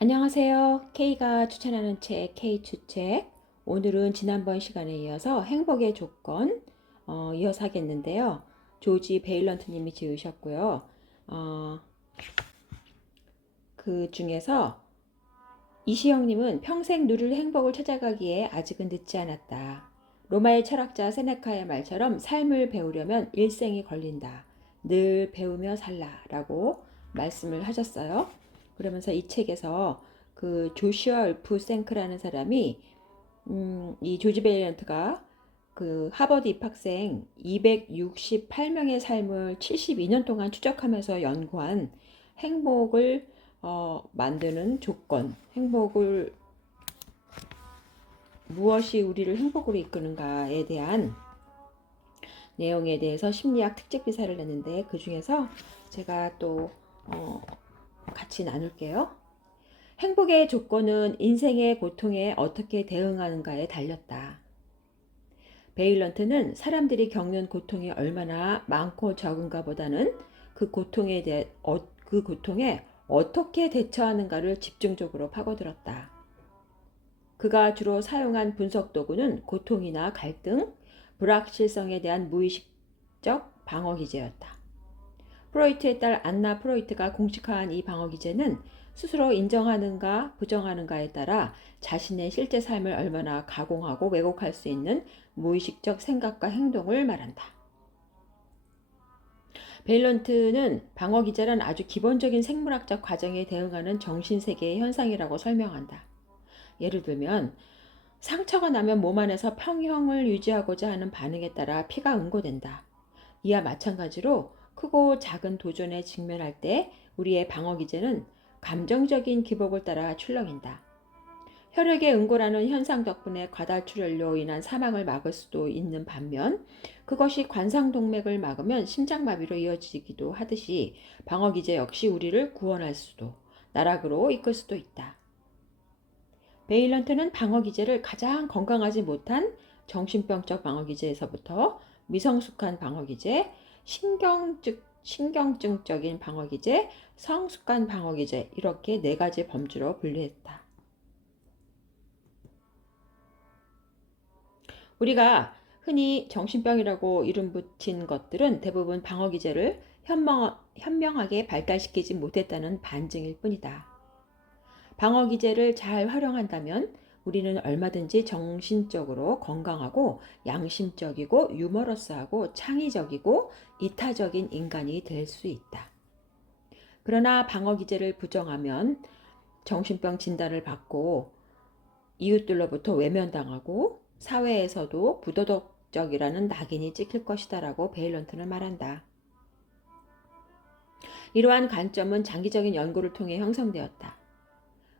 안녕하세요. K가 추천하는 책 K 추책. 오늘은 지난번 시간에 이어서 행복의 조건 어, 이어서 하겠는데요. 조지 베일런트님이 지으셨고요. 어, 그 중에서 이시영님은 평생 누릴 행복을 찾아가기에 아직은 늦지 않았다. 로마의 철학자 세네카의 말처럼 삶을 배우려면 일생이 걸린다. 늘 배우며 살라라고 말씀을 하셨어요. 그러면서 이 책에서 그 조슈아 울프 생크라는 사람이 음, 이 조지 베일런트가 그 하버드 입학생 268명의 삶을 72년 동안 추적하면서 연구한 행복을 어, 만드는 조건, 행복을 무엇이 우리를 행복으로 이끄는가에 대한 내용에 대해서 심리학 특집 기사를 냈는데 그 중에서 제가 또 어, 같이 나눌게요. 행복의 조건은 인생의 고통에 어떻게 대응하는가에 달렸다. 베일런트는 사람들이 겪는 고통이 얼마나 많고 적은가 보다는 그 고통에 대해 어, 그 고통에 어떻게 대처하는가를 집중적으로 파고들었다. 그가 주로 사용한 분석 도구는 고통이나 갈등, 불확실성에 대한 무의식적 방어 기제였다. 프로이트의 딸 안나 프로이트가 공식화한 이 방어 기제는 스스로 인정하는가 부정하는가에 따라 자신의 실제 삶을 얼마나 가공하고 왜곡할 수 있는 무의식적 생각과 행동을 말한다. 베일런트는 방어 기제란 아주 기본적인 생물학적 과정에 대응하는 정신세계의 현상이라고 설명한다. 예를 들면 상처가 나면 몸 안에서 평형을 유지하고자 하는 반응에 따라 피가 응고된다. 이와 마찬가지로 크고 작은 도전에 직면할 때 우리의 방어 기제는 감정적인 기복을 따라 출렁인다. 혈액의 응고라는 현상 덕분에 과다출혈로 인한 사망을 막을 수도 있는 반면 그것이 관상동맥을 막으면 심장마비로 이어지기도 하듯이 방어기제 역시 우리를 구원할 수도 나락으로 이끌 수도 있다. 베일런트는 방어기제를 가장 건강하지 못한 정신병적 방어기제에서부터 미성숙한 방어기제, 신경증, 신경증적인 방어기제, 성숙한 방어기제 이렇게 네 가지 범주로 분류했다. 우리가 흔히 정신병이라고 이름 붙인 것들은 대부분 방어기제를 현명, 현명하게 발달시키지 못했다는 반증일 뿐이다. 방어기제를 잘 활용한다면 우리는 얼마든지 정신적으로 건강하고 양심적이고 유머러스하고 창의적이고 이타적인 인간이 될 수 있다. 그러나 방어 기제를 부정하면 정신병 진단을 받고 이웃들로부터 외면당하고 사회에서도 부도덕적이라는 낙인이 찍힐 것이다라고 베일런트는 말한다. 이러한 관점은 장기적인 연구를 통해 형성되었다.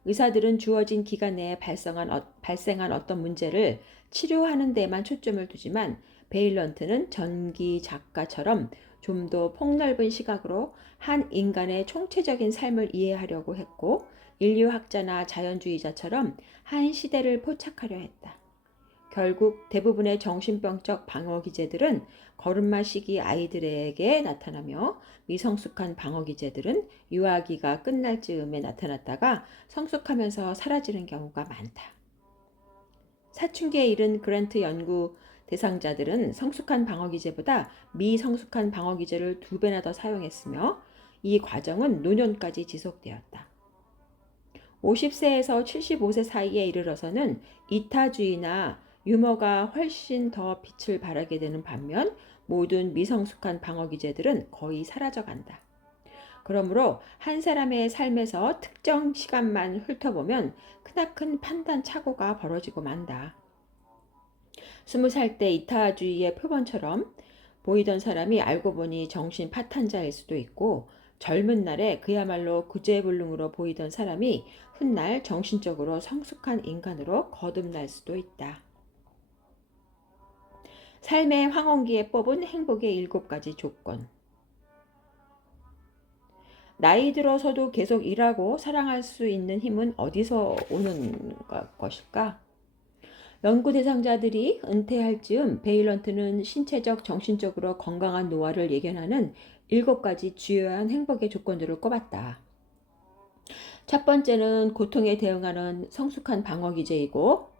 의사들은 주어진 기간 내에 발생한, 어, 발생한 어떤 문제를 치료하는 데만 초점을 두지만 베일런트는 전기 작가처럼 좀 더 폭넓은 시각으로 한 인간의 총체적인 삶을 이해하려고 했고 인류학자나 자연주의자처럼 한 시대를 포착하려 했다. 결국 대부분의 정신병적 방어 기제들은 걸음마 시기 아이들에게 나타나며 미성숙한 방어 기제들은 유아기가 끝날 즈음에 나타났다가 성숙하면서 사라지는 경우가 많다. 사춘기에 이른 그랜트 연구 대상자들은 성숙한 방어 기제보다 미성숙한 방어 기제를 두 배나 더 사용했으며 이 과정은 노년까지 지속되었다. 50세에서 75세 사이에 이르러서는 이타주의나 유머가 훨씬 더 빛을 발하게 되는 반면 모든 미성숙한 방어 기제들은 거의 사라져 간다. 그러므로 한 사람의 삶에서 특정 시간만 훑어보면 크나큰 판단 착오가 벌어지고 만다. 스무 살 때 이타주의의 표본처럼 보이던 사람이 알고 보니 정신 파탄자일 수도 있고 젊은 날에 그야말로 구제불능으로 보이던 사람이 훗날 정신적으로 성숙한 인간으로 거듭날 수도 있다. 삶의 황혼기에 뽑은 행복의 일곱 가지 조건. 나이 들어서도 계속 일하고 사랑할 수 있는 힘은 어디서 오는 것일까? 연구 대상자들이 은퇴할 즈음 베일런트는 신체적, 정신적으로 건강한 노화를 예견하는 일곱 가지 주요한 행복의 조건들을 꼽았다. 첫 번째는 고통에 대응하는 성숙한 방어 기제이고